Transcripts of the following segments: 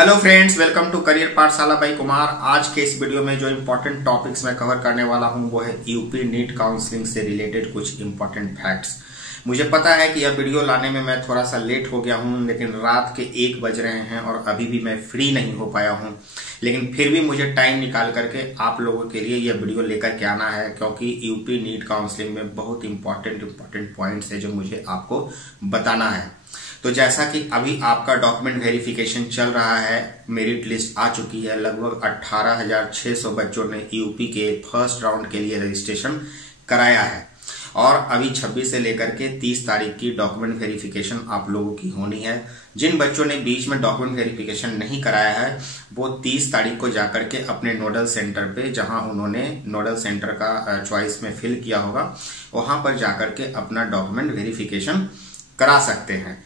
Hello friends, welcome to career Pathshala by Kumar. आज के इस वीडियो में जो इम्पोर्टेंट टॉपिक्स मैं कवर करने वाला हूं वो है यूपी नीट काउंसलिंग से रिलेटेड कुछ इम्पोर्टेंट फैक्ट्स। मुझे पता है कि यह वीडियो लाने में मैं थोड़ा सा लेट हो गया हूं, लेकिन रात के 1 बज रहे हैं और अभी भी मैं फ्री नहीं हो पाया हूं। लेकिन फिर भी मुझे टाइम निकाल करके आप लोगों के लिए यह वीडियो लेकर के आना है, क्योंकि यूपी नीट काउंसलिंग में बहुत इंपॉर्टेंट पॉइंट्स है जो मुझे आपको बताना है। तो जैसा कि अभी आपका डॉक्यूमेंट वेरिफिकेशन चल रहा है, मेरिट लिस्ट आ चुकी है। लगभग 18,600 बच्चों ने यूपी के फर्स्ट राउंड के लिए रजिस्ट्रेशन कराया है और अभी 26 से लेकर के 30 तारीख की डॉक्यूमेंट वेरिफिकेशन आप लोगों की होनी है। जिन बच्चों ने बीच में डॉक्यूमेंट वेरिफिकेशन नहीं कराया है वो 30 तारीख को जाकर के अपने नोडल सेंटर पे, जहां उन्होंने नोडल सेंटर का चॉइस में फिल किया होगा, वहां पर जाकर के अपना डॉक्यूमेंट वेरिफिकेशन करा सकते हैं।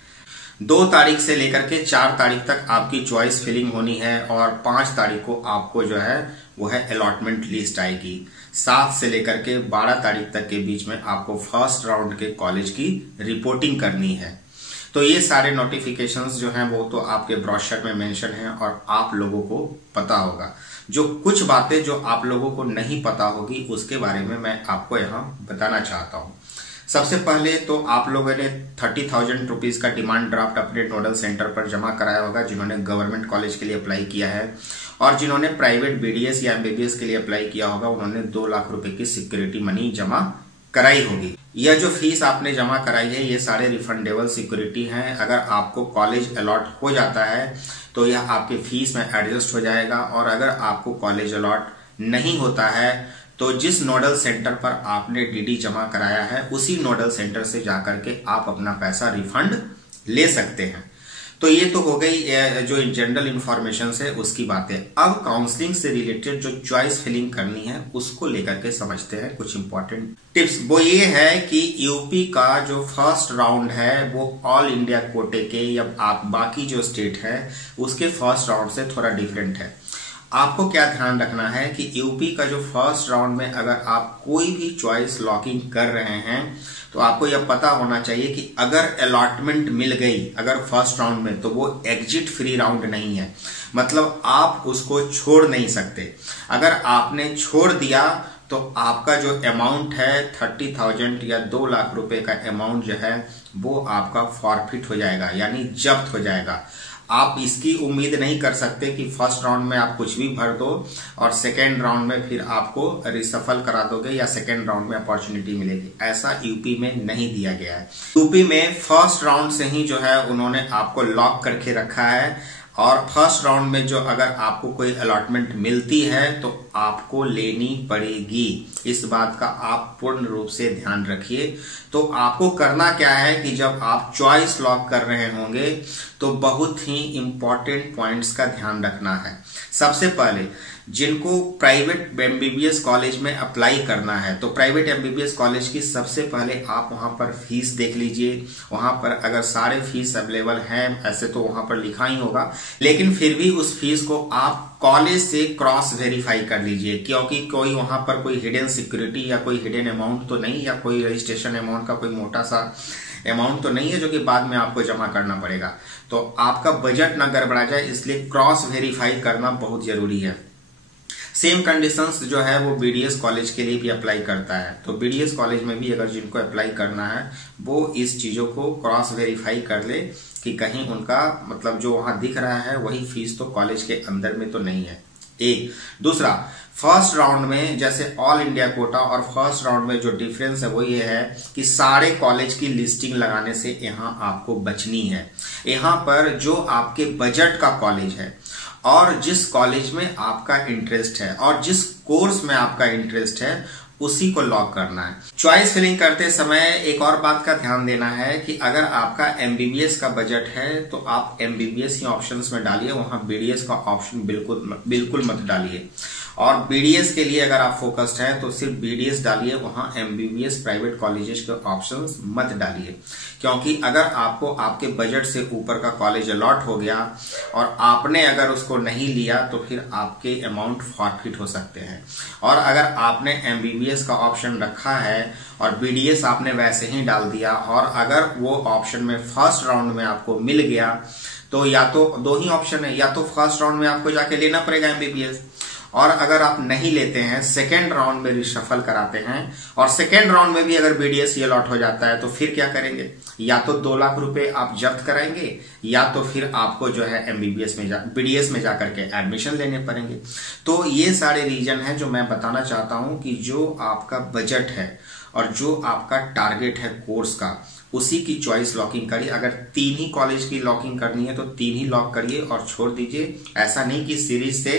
2 तारीख से लेकर के 4 तारीख तक आपकी चॉइस फिलिंग होनी है और 5 तारीख को आपको जो है वो है अलॉटमेंट लिस्ट आएगी। 7 से लेकर के 12 तारीख तक के बीच में आपको फर्स्ट राउंड के कॉलेज की रिपोर्टिंग करनी है। तो ये सारे नोटिफिकेशंस जो हैं वो तो आपके ब्रोशर में मेंशन है और आप लोगों को पता होगा। जो कुछ बातें जो आप लोगों को नहीं पता होगी उसके बारे में मैं आपको यहाँ बताना चाहता हूँ। सबसे पहले तो आप लोगों ने 30,000 रुपीज का डिमांड ड्राफ्ट अपने नोडल सेंटर पर जमा कराया होगा, जिन्होंने गवर्नमेंट कॉलेज के लिए अप्लाई किया है, और जिन्होंने प्राइवेट बीडीएस या एमबीबीएस के लिए अप्लाई किया होगा उन्होंने 2 लाख रुपए की सिक्योरिटी मनी जमा कराई होगी। यह जो फीस आपने जमा कराई है ये सारे रिफंडेबल सिक्योरिटी हैं। अगर आपको कॉलेज अलॉट हो जाता है तो यह आपके फीस में एडजस्ट हो जाएगा, और अगर आपको कॉलेज अलॉट नहीं होता है तो जिस नोडल सेंटर पर आपने डीडी जमा कराया है उसी नोडल सेंटर से जाकर के आप अपना पैसा रिफंड ले सकते हैं। तो ये तो हो गई जो जनरल इंफॉर्मेशन है उसकी बातें। अब काउंसलिंग से रिलेटेड जो चॉइस फिलिंग करनी है उसको लेकर के समझते हैं कुछ इंपॉर्टेंट टिप्स। वो ये है कि यूपी का जो फर्स्ट राउंड है वो ऑल इंडिया कोटे के या बाकी जो स्टेट है उसके फर्स्ट राउंड से थोड़ा डिफरेंट है। आपको क्या ध्यान रखना है कि यूपी का जो फर्स्ट राउंड में अगर आप कोई भी चॉइस लॉकिंग कर रहे हैं तो आपको यह पता होना चाहिए कि अगर अलॉटमेंट मिल गई अगर फर्स्ट राउंड में तो वो एग्जिट फ्री राउंड नहीं है, मतलब आप उसको छोड़ नहीं सकते। अगर आपने छोड़ दिया तो आपका जो अमाउंट है 30,000 या 2 लाख रुपए का अमाउंट जो है वो आपका फॉरफिट हो जाएगा, यानी जब्त हो जाएगा। आप इसकी उम्मीद नहीं कर सकते कि फर्स्ट राउंड में आप कुछ भी भर दो और सेकेंड राउंड में फिर आपको रिसफल करा दोगे या सेकेंड राउंड में अपॉर्चुनिटी मिलेगी। ऐसा यूपी में नहीं दिया गया है। यूपी में फर्स्ट राउंड से ही जो है उन्होंने आपको लॉक करके रखा है, और फर्स्ट राउंड में जो अगर आपको कोई अलॉटमेंट मिलती है तो आपको लेनी पड़ेगी। इस बात का आप पूर्ण रूप से ध्यान रखिए। तो आपको करना क्या है कि जब आप चॉइस लॉक कर रहे होंगे तो बहुत ही इंपॉर्टेंट पॉइंट्स का ध्यान रखना है। सबसे पहले जिनको प्राइवेट एमबीबीएस कॉलेज में अप्लाई करना है तो प्राइवेट एमबीबीएस कॉलेज की सबसे पहले आप वहां पर फीस देख लीजिए। वहां पर अगर सारे फीस अवेलेबल हैं, ऐसे तो वहां पर लिखा ही होगा, लेकिन फिर भी उस फीस को आप कॉलेज से क्रॉस वेरीफाई कर लीजिए, क्योंकि कोई वहां पर कोई हिडन सिक्योरिटी या कोई हिडन अमाउंट तो नहीं, या कोई रजिस्ट्रेशन अमाउंट का कोई मोटा सा अमाउंट तो नहीं है जो कि बाद में आपको जमा करना पड़ेगा। तो आपका बजट ना गड़बड़ा जाए, इसलिए क्रॉस वेरीफाई करना बहुत जरूरी है। सेम कंडीशंस जो है वो बीडीएस कॉलेज के लिए भी अप्लाई करता है। तो बीडीएस कॉलेज में भी अगर जिनको अप्लाई करना है वो इस चीजों को क्रॉस वेरीफाई कर ले कि कहीं उनका मतलब जो वहां दिख रहा है वही फीस तो कॉलेज के अंदर में तो नहीं है। एक दूसरा, फर्स्ट राउंड में जैसे ऑल इंडिया कोटा और फर्स्ट राउंड में जो डिफरेंस है वो ये है कि सारे कॉलेज की लिस्टिंग लगाने से यहाँ आपको बचनी है। यहाँ पर जो आपके बजट का कॉलेज है और जिस कॉलेज में आपका इंटरेस्ट है और जिस कोर्स में आपका इंटरेस्ट है उसी को लॉक करना है। चॉइस फिलिंग करते समय एक और बात का ध्यान देना है कि अगर आपका एमबीबीएस का बजट है तो आप एमबीबीएस ही ऑप्शंस में डालिए, वहां बीडीएस का ऑप्शन बिल्कुल मत डालिए। और बीडीएस के लिए अगर आप फोकस्ड हैं तो सिर्फ बीडीएस डालिए, वहां एमबीबीएस प्राइवेट कॉलेजेस के ऑप्शंस मत डालिए, क्योंकि अगर आपको आपके बजट से ऊपर का कॉलेज अलॉट हो गया और आपने अगर उसको नहीं लिया तो फिर आपके अमाउंट फॉरफिट हो सकते हैं। और अगर आपने एमबीबीएस का ऑप्शन रखा है और बीडीएस आपने वैसे ही डाल दिया और अगर वो ऑप्शन में फर्स्ट राउंड में आपको मिल गया तो या तो दो ही ऑप्शन है, या तो फर्स्ट राउंड में आपको जाके लेना पड़ेगा एमबीबीएस, और अगर आप नहीं लेते हैं सेकेंड राउंड में रिशफल कराते हैं और सेकेंड राउंड में भी अगर बीडीएस अलॉट हो जाता है तो फिर क्या करेंगे? या तो 2 लाख रुपए आप जब्त कराएंगे या तो फिर आपको जो है एमबीबीएस में बीडीएस में जाकर के एडमिशन लेने पड़ेंगे। तो ये सारे रीजन है जो मैं बताना चाहता हूं कि जो आपका बजट है और जो आपका टारगेट है कोर्स का, उसी की चॉइस लॉकिंग करिए। अगर 3 ही कॉलेज की लॉकिंग करनी है तो 3 ही लॉक करिए और छोड़ दीजिए। ऐसा नहीं कि सीरीज से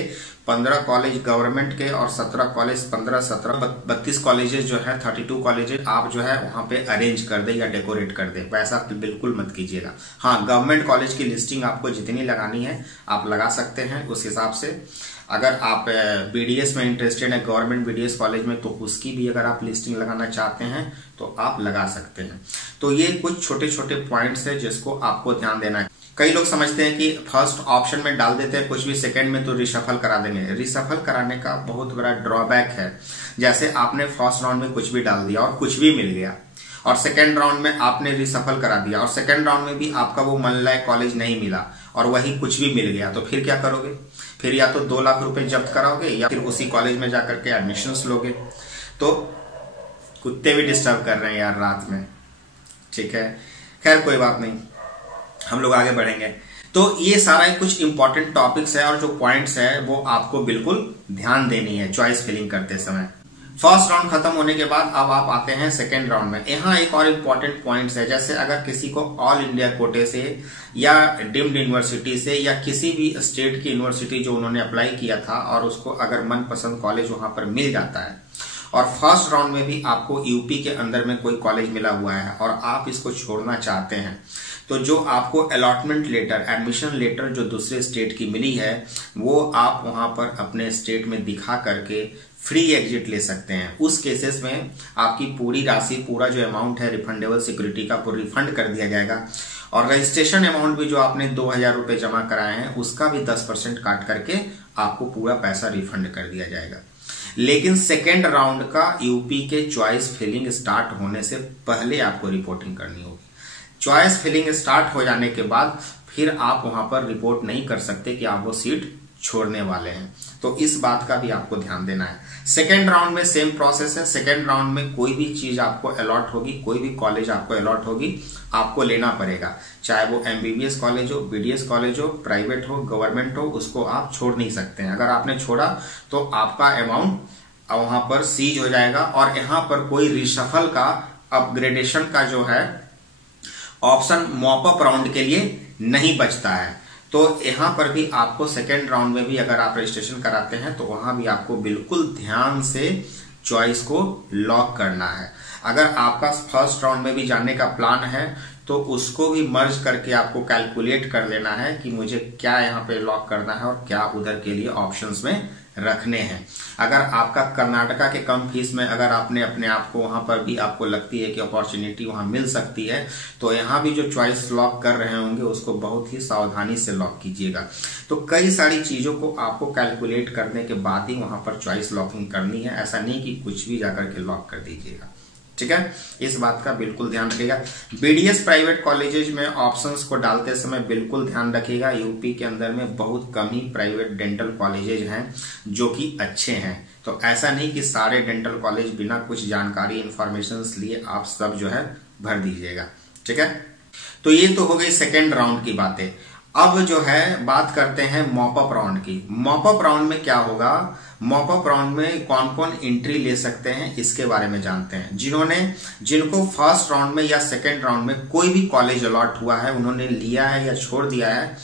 15 कॉलेज गवर्नमेंट के और 17 कॉलेज 32 कॉलेजेस जो है 32 कॉलेजेस आप जो है वहां पे अरेंज कर दे या डेकोरेट कर दे, वैसा बिल्कुल मत कीजिएगा। हाँ, गवर्नमेंट कॉलेज की लिस्टिंग आपको जितनी लगानी है आप लगा सकते हैं उस हिसाब से। अगर आप बीडीएस में इंटरेस्टेड है गवर्नमेंट बीडीएस कॉलेज में तो उसकी भी अगर आप लिस्टिंग लगाना चाहते हैं तो आप लगा सकते हैं। तो ये कुछ छोटे छोटे पॉइंट्स है जिसको आपको ध्यान देना है। कई लोग समझते हैं कि फर्स्ट ऑप्शन में डाल देते हैं कुछ भी, सेकंड में तो रिशफल करा देंगे। रिशफल कराने का बहुत बड़ा ड्रॉबैक है। जैसे आपने फर्स्ट राउंड में कुछ भी डाल दिया और कुछ भी मिल गया, और सेकेंड राउंड में आपने रिशफल करा दिया और सेकेंड राउंड में भी आपका वो मन लायक कॉलेज नहीं मिला और वही कुछ भी मिल गया, तो फिर क्या करोगे? फिर या तो 2 लाख रुपए जब्त कराओगे या फिर उसी कॉलेज में जाकर के एडमिशंस लोगे। तो कुत्ते भी डिस्टर्ब कर रहे हैं यार रात में, ठीक है, खैर कोई बात नहीं, हम लोग आगे बढ़ेंगे। तो ये सारा कुछ इंपॉर्टेंट टॉपिक्स है और जो पॉइंट्स है वो आपको बिल्कुल ध्यान देनी है चॉइस फिलिंग करते समय। फर्स्ट राउंड खत्म होने के बाद अब आप आते हैं सेकेंड राउंड में। यहाँ एक और इम्पोर्टेंट पॉइंट्स है, जैसे अगर किसी को ऑल इंडिया कोटे से या डीम्ड यूनिवर्सिटी से या किसी भी स्टेट की यूनिवर्सिटी जो उन्होंने अप्लाई किया था और उसको अगर मनपसंद कॉलेज वहां पर मिल जाता है और फर्स्ट राउंड में भी आपको यूपी के अंदर में कोई कॉलेज मिला हुआ है और आप इसको छोड़ना चाहते हैं, तो जो आपको अलॉटमेंट लेटर, एडमिशन लेटर जो दूसरे स्टेट की मिली है वो आप वहां पर अपने स्टेट में दिखा करके फ्री एग्जिट ले सकते हैं। उस केसेस में आपकी पूरी राशि, पूरा जो अमाउंट है रिफंडेबल सिक्योरिटी का, वो रिफंड कर दिया जाएगा और रजिस्ट्रेशन अमाउंट भी जो आपने 2000 रुपए जमा कराए हैं उसका भी 10% काट करके आपको पूरा पैसा रिफंड कर दिया जाएगा। लेकिन सेकेंड राउंड का यूपी के चॉइस फिलिंग स्टार्ट होने से पहले आपको रिपोर्टिंग करनी होगी। चॉइस फिलिंग स्टार्ट हो जाने के बाद फिर आप वहां पर रिपोर्ट नहीं कर सकते कि आप वो सीट छोड़ने वाले हैं, तो इस बात का भी आपको ध्यान देना है। सेकेंड राउंड में सेम प्रोसेस है। सेकेंड राउंड में कोई भी चीज आपको अलॉट होगी, कोई भी कॉलेज आपको अलॉट होगी, आपको लेना पड़ेगा, चाहे वो एमबीबीएस कॉलेज हो, बीडीएस कॉलेज हो, प्राइवेट हो, गवर्नमेंट हो, उसको आप छोड़ नहीं सकते हैं। अगर आपने छोड़ा तो आपका अमाउंट वहां पर सीज हो जाएगा और यहाँ पर कोई रिशफल का, अपग्रेडेशन का जो है ऑप्शन मॉपअप राउंड के लिए नहीं बचता है। तो यहां पर भी आपको सेकेंड राउंड में भी अगर आप रजिस्ट्रेशन कराते हैं तो वहां भी आपको बिल्कुल ध्यान से चॉइस को लॉक करना है। अगर आपका फर्स्ट राउंड में भी जाने का प्लान है तो उसको भी मर्ज करके आपको कैलकुलेट कर लेना है कि मुझे क्या यहाँ पे लॉक करना है और क्या उधर के लिए ऑप्शंस में रखने हैं। अगर आपका कर्नाटका के कम फीस में अगर आपने अपने आप को वहां पर भी आपको लगती है कि अपॉर्चुनिटी वहां मिल सकती है तो यहाँ भी जो चॉइस लॉक कर रहे होंगे उसको बहुत ही सावधानी से लॉक कीजिएगा। तो कई सारी चीजों को आपको कैलकुलेट करने के बाद ही वहां पर चॉइस लॉकिंग करनी है, ऐसा नहीं कि कुछ भी जाकर के लॉक कर दीजिएगा, ठीक है, इस बात का बिल्कुल ध्यान रखिएगा। बीडीएस प्राइवेट कॉलेजेस में ऑप्शंस को डालते समय बिल्कुल ध्यान रखिएगा, यूपी के अंदर में बहुत कम ही प्राइवेट डेंटल कॉलेजेस हैं जो कि अच्छे हैं। तो ऐसा नहीं कि सारे डेंटल कॉलेज बिना कुछ जानकारी इंफॉर्मेशन लिए आप सब जो है भर दीजिएगा, ठीक है। तो ये तो हो गई सेकेंड राउंड की बातें। अब जो है बात करते हैं मॉपअप राउंड की। मॉपअप राउंड में क्या होगा, मॉपअप राउंड में कौन कौन एंट्री ले सकते हैं इसके बारे में जानते हैं। जिनको फर्स्ट राउंड में या सेकेंड राउंड में कोई भी कॉलेज अलॉट हुआ है, उन्होंने लिया है या छोड़ दिया है,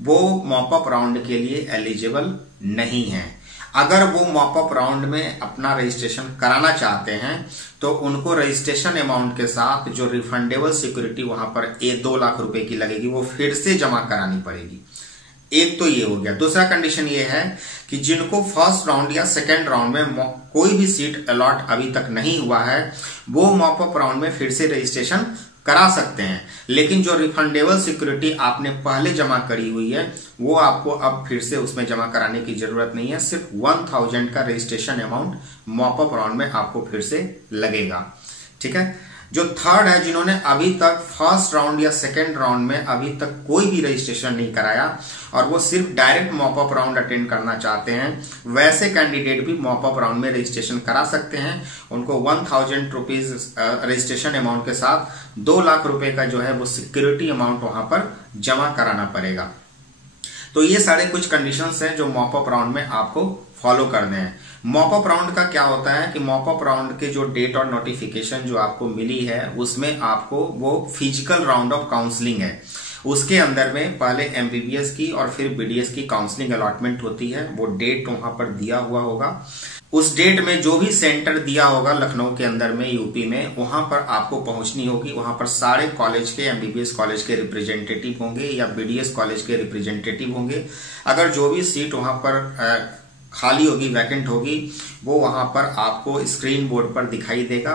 वो मॉपअप राउंड के लिए एलिजिबल नहीं है। अगर वो मॉपअप राउंड में अपना रजिस्ट्रेशन कराना चाहते हैं तो उनको रजिस्ट्रेशन अमाउंट के साथ जो रिफंडेबल सिक्योरिटी वहां पर 2 लाख रुपए की लगेगी वो फिर से जमा करानी पड़ेगी। एक तो ये हो गया। दूसरा कंडीशन ये है कि जिनको फर्स्ट राउंड या सेकेंड राउंड में कोई भी सीट अलॉट अभी तक नहीं हुआ है वो मॉपअप राउंड में फिर से रजिस्ट्रेशन करा सकते हैं, लेकिन जो रिफंडेबल सिक्योरिटी आपने पहले जमा करी हुई है वो आपको अब फिर से उसमें जमा कराने की जरूरत नहीं है। सिर्फ 1000 का रजिस्ट्रेशन अमाउंट मॉपअप राउंड में आपको फिर से लगेगा, ठीक है। जो थर्ड है, जिन्होंने अभी तक फर्स्ट राउंड या सेकेंड राउंड में अभी तक कोई भी रजिस्ट्रेशन नहीं कराया और वो सिर्फ डायरेक्ट मॉपअप राउंड अटेंड करना चाहते हैं, वैसे कैंडिडेट भी मॉपअप राउंड में रजिस्ट्रेशन करा सकते हैं। उनको 1000 रुपीज रजिस्ट्रेशन अमाउंट के साथ 2 लाख रुपए का जो है वो सिक्योरिटी अमाउंट वहां पर जमा कराना पड़ेगा। तो ये सारे कुछ कंडीशंस हैं जो मॉपअप राउंड में आपको फॉलो करने हैं। मॉपअप राउंड का क्या होता है कि मॉपअप राउंड के जो डेट और नोटिफिकेशन जो आपको मिली है उसमें आपको वो फिजिकल राउंड ऑफ काउंसलिंग है, उसके अंदर में पहले एमबीबीएस की और फिर बीडीएस की काउंसलिंग अलॉटमेंट होती है। वो डेट वहां पर दिया हुआ होगा, उस डेट में जो भी सेंटर दिया होगा लखनऊ के अंदर में यूपी में, वहां पर आपको पहुंचनी होगी। वहां पर सारे कॉलेज के, एमबीबीएस कॉलेज के रिप्रेजेंटेटिव होंगे या बीडीएस कॉलेज के रिप्रेजेंटेटिव होंगे। अगर जो भी सीट वहां पर खाली होगी, वैकेंट होगी, वो वहां पर आपको स्क्रीन बोर्ड पर दिखाई देगा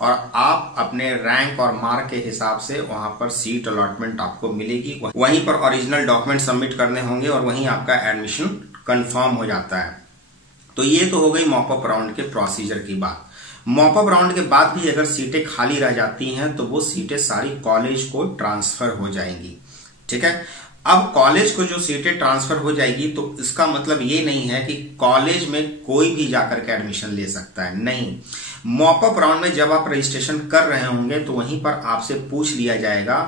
और आप अपने रैंक और मार्क के हिसाब से वहां पर सीट अलॉटमेंट आपको मिलेगी। वहीं पर ओरिजिनल डॉक्यूमेंट सबमिट करने होंगे और वहीं आपका एडमिशन कंफर्म हो जाता है। तो ये तो हो गई मॉपअप राउंड के प्रोसीजर की बात। मॉपअप राउंड के बाद भी अगर सीटें खाली रह जाती हैं तो वो सीटें सारी कॉलेज को ट्रांसफर हो जाएंगी। ठीक है, अब कॉलेज को जो सीटें ट्रांसफर हो जाएगी तो इसका मतलब ये नहीं है कि कॉलेज में कोई भी जाकर के एडमिशन ले सकता है, नहीं। मॉपअप राउंड में जब आप रजिस्ट्रेशन कर रहे होंगे तो वहीं पर आपसे पूछ लिया जाएगा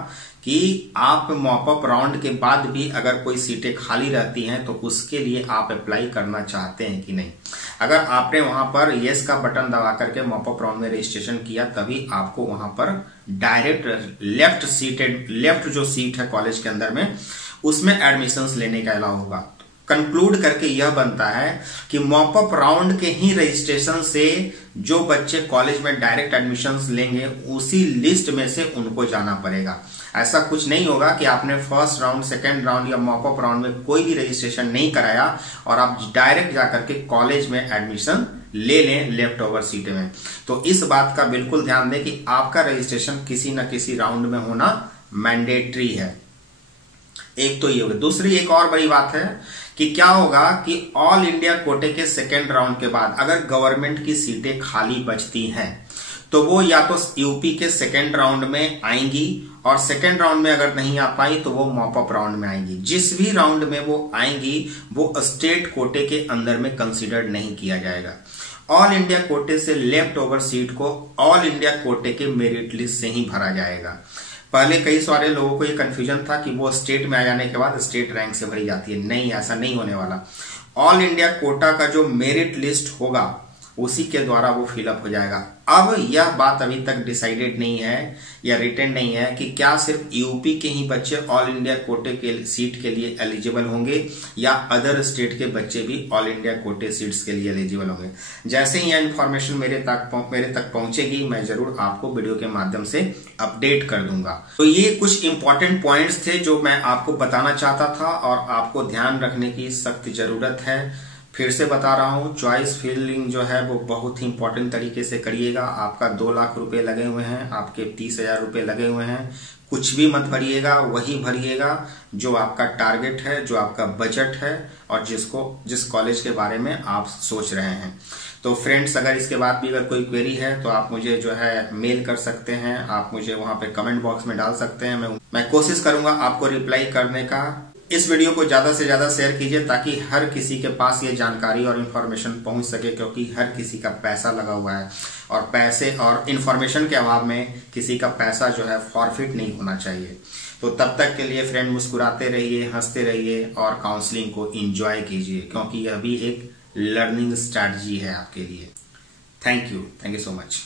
कि आप मॉपअप राउंड के बाद भी अगर कोई सीटें खाली रहती हैं तो उसके लिए आप अप्लाई करना चाहते हैं कि नहीं। अगर आपने वहां पर यस का बटन दबा करके मॉपअप राउंड में रजिस्ट्रेशन किया तभी आपको वहां पर डायरेक्ट लेफ्ट जो सीट है कॉलेज के अंदर में उसमें एडमिशंस लेने का अलाउ होगा। कंक्लूड करके यह बनता है कि मॉपअप राउंड के ही रजिस्ट्रेशन से जो बच्चे कॉलेज में डायरेक्ट एडमिशंस लेंगे उसी लिस्ट में से उनको जाना पड़ेगा। ऐसा कुछ नहीं होगा कि आपने फर्स्ट राउंड, सेकेंड राउंड या मॉपअप राउंड में कोई भी रजिस्ट्रेशन नहीं कराया और आप डायरेक्ट जाकर के कॉलेज में एडमिशन ले लें लेफ्ट ओवर सीट में। तो इस बात का बिल्कुल ध्यान दें कि आपका रजिस्ट्रेशन किसी न किसी राउंड में होना मैंडेटरी है। एक तो ये होगा। दूसरी एक और बड़ी बात है कि क्या होगा कि ऑल इंडिया कोटे के सेकेंड राउंड के बाद अगर गवर्नमेंट की सीटें खाली बचती हैं तो वो या तो यूपी के सेकेंड राउंड में आएंगी और सेकेंड राउंड में अगर नहीं आ पाई तो वो मॉपअप राउंड में आएंगी। जिस भी राउंड में वो आएंगी वो स्टेट कोटे के अंदर में कंसीडर नहीं किया जाएगा। ऑल इंडिया कोटे से लेफ्ट ओवर सीट को ऑल इंडिया कोटे के मेरिट लिस्ट से ही भरा जाएगा। पहले कई सारे लोगों को ये कंफ्यूजन था कि वो स्टेट में आ जाने के बाद स्टेट रैंक से भरी जाती है। नहीं, ऐसा नहीं होने वाला। ऑल इंडिया कोटा का जो मेरिट लिस्ट होगा उसी के द्वारा वो फिलअप हो जाएगा। अब यह बात अभी तक डिसाइडेड नहीं है या रिटेन नहीं है कि क्या सिर्फ यूपी के ही बच्चे ऑल इंडिया कोटे के सीट के लिए एलिजिबल होंगे या अदर स्टेट के बच्चे भी ऑल इंडिया कोटे सीट्स के लिए एलिजिबल होंगे। जैसे ही यह इन्फॉर्मेशन मेरे तक पहुंचेगी मैं जरूर आपको वीडियो के माध्यम से अपडेट कर दूंगा। तो ये कुछ इंपॉर्टेंट पॉइंट्स थे जो मैं आपको बताना चाहता था और आपको ध्यान रखने की सख्त जरूरत है। फिर से बता रहा हूं, चॉइस फिलिंग जो है वो बहुत ही इंपॉर्टेंट तरीके से करिएगा। आपका 2 लाख रुपए लगे हुए हैं, आपके 30,000 रुपए लगे हुए हैं। कुछ भी मत भरिएगा, वही भरिएगा जो आपका टारगेट है, जो आपका बजट है और जिस कॉलेज के बारे में आप सोच रहे हैं। तो फ्रेंड्स, अगर इसके बाद भी अगर कोई क्वेरी है तो आप मुझे जो है मेल कर सकते हैं, आप मुझे वहां पे कमेंट बॉक्स में डाल सकते हैं। मैं कोशिश करूंगा आपको रिप्लाई करने का। इस वीडियो को ज्यादा से ज्यादा शेयर कीजिए ताकि हर किसी के पास ये जानकारी और इन्फॉर्मेशन पहुंच सके, क्योंकि हर किसी का पैसा लगा हुआ है और पैसे और इन्फॉर्मेशन के अभाव में किसी का पैसा जो है फॉरफिट नहीं होना चाहिए। तो तब तक के लिए फ्रेंड मुस्कुराते रहिए, हंसते रहिए और काउंसलिंग को एंजॉय कीजिए, क्योंकि यह भी एक लर्निंग स्ट्रैटेजी है आपके लिए। Thank you so much.